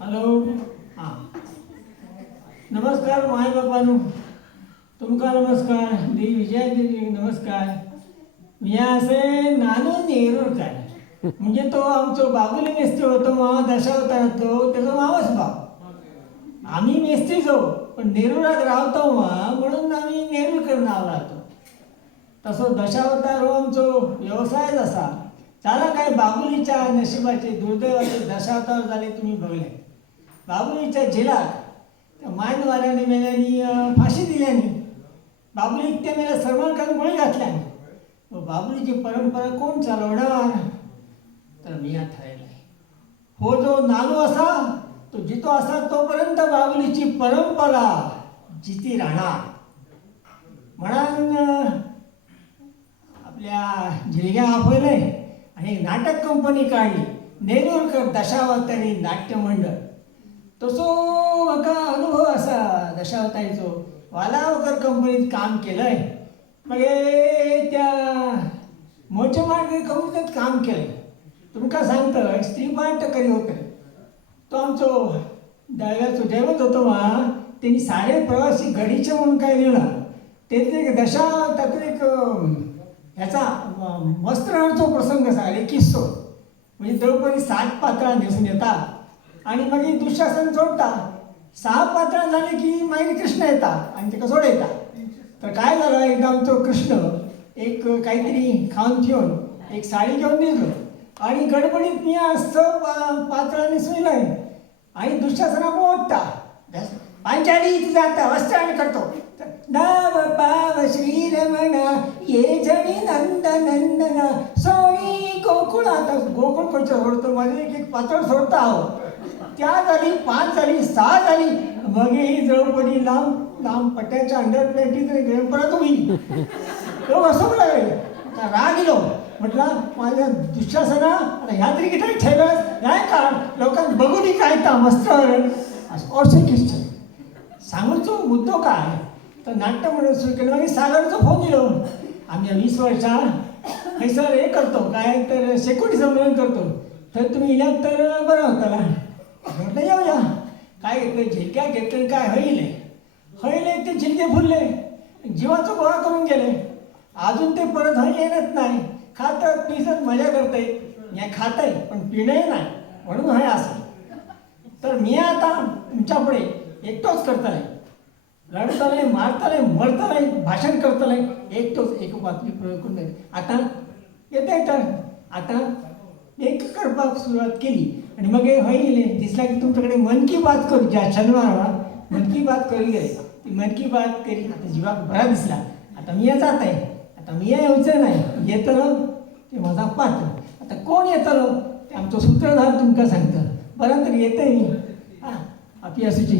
Hello. हां, नमस्कार माय बापानो, तुमका नमस्कार. दी विजयादेवी नमस्कार. मी असे नानू नेरुरकर, म्हणजे तो आमचो बाबुली मेस्त्री होतो मावा दशावतारातलो त्याचा मावस भाव. आम्ही मेस्त्रीचो पण नेरुरात रावतो म्हणून आम्ही नेरुरकर नाव राहतो. तसो दशावतार हो आमचो व्यवसायच असा. त्याला काय बाबुलीच्या नशिबाचे दुर्दैवाचे दशावतार झाले तुम्ही बघले. बाबुलीच्या झेलाक त्या मायनवाऱ्याने मेल्यानी फाशी दिल्यानी बाबुलीक त्या मेल्या सरमणकान गोळी घातल्यानी. बाबुलीची परंपरा कोण चालवणार? तर मी आता ठरवलंय. हो जो नानू असा तो जितो असा तोपर्यंत बाबुलीची परंपरा जिती राहणार. म्हणान आपल्या झिलग्या आपयले आणि नाटक कंपनी काढली, नेरुरकर दशावतारी नाट्य मंडळ. तसो म्हाका अनुभव असा दशावतारीचो. वालावकर कंपनीत काम केलंय, मागीर त्या मोचमाड कंपनीत काम केलंय. तुमकां सांगता स्त्रीपाठ करी होते. तो आमचो ड्रायव्हर ड्रायव्हर होतो त्यांनी सारे प्रवासी घडीचे म्हणून काय लिहिला. तेथे एक तातूंत एक ह्याचा वस्त्रहरणाचो प्रसंग सांगले किस्सो. म्हणजे द्रौपदी 7 पात्रां दिसून येता आणि मागीर दुःशासन सोडता. 6 पात्रां जाली की मागीर कृष्ण येता आणि ताका सोडयता. तर काय झालं, एकदा आमचो कृष्ण एक काहीतरी खावन पिवन एक साडी घेऊन दिलो आणि गडबडीत मी असं पात्रांनी सुईलंय आणि दुःशासनाक ओढता. पांचाली जाता वस्त्राने करतो. नाव पाव श्रीरमण ये जणी नंद नंदन सोळी गोकुळ. आता गोकुळ खंयचो सोडतो, माझे एक पातळ सोडता हांव. त्या झाली 5 झाली 6 झाली. मग ही द्रौपदी लांब लांब पट्ट्याच्या अंडर प्लेटीत परत उभी. तो असं लागले. राग येलो. म्हटलं माझ्या दुःशासना आता ह्या तरी किती ठेवलं नाही का लोकांना बघून काय ता मस्त असे किस्से सांगूचो मुद्दो काय. तर नाट्य म्हणून सुरू केलं. मागीर सागरचो फोन दिलो. आम्ही 20 वर्सां थंयसर हे करतो काय तर शेकोटी संमेलन करतो. तर तुम्ही इल्यात तर बरं होताला. म्हटलं येऊया. काय घेतलं, झिलक्या घेतले काय हळीले ते झिलके फुलले, जीवाचं गोळा करून गेले. अजून ते परत हळी येणच नाही. खातात पिसत मजा करते. या खातंय पण पिणंही नाही म्हणून हय असं. तर मी आता तुमच्या पुढे एकटोच करतले, लढतले, मारतले, मरतले, भाषण करतले, एकटोच एक बातमी प्रयोग करून जाईल. आता येते तर आता एक करपाक सुरुवात केली आणि मग हे हयले दिसला की तुमच्याकडे मन की बात करू. ज्या शनिवार मन की बात करू गेले ती मन की बात केली. आता जीवाक बरा दिसला. आता मी जात आहे. आता मी येऊचं नाही. येतलो ते माझा पात्र. आता कोण येतलो ते आमचं सूत्रधार तुमका सांगतं. बरं तर येते मी. हां आपली असूची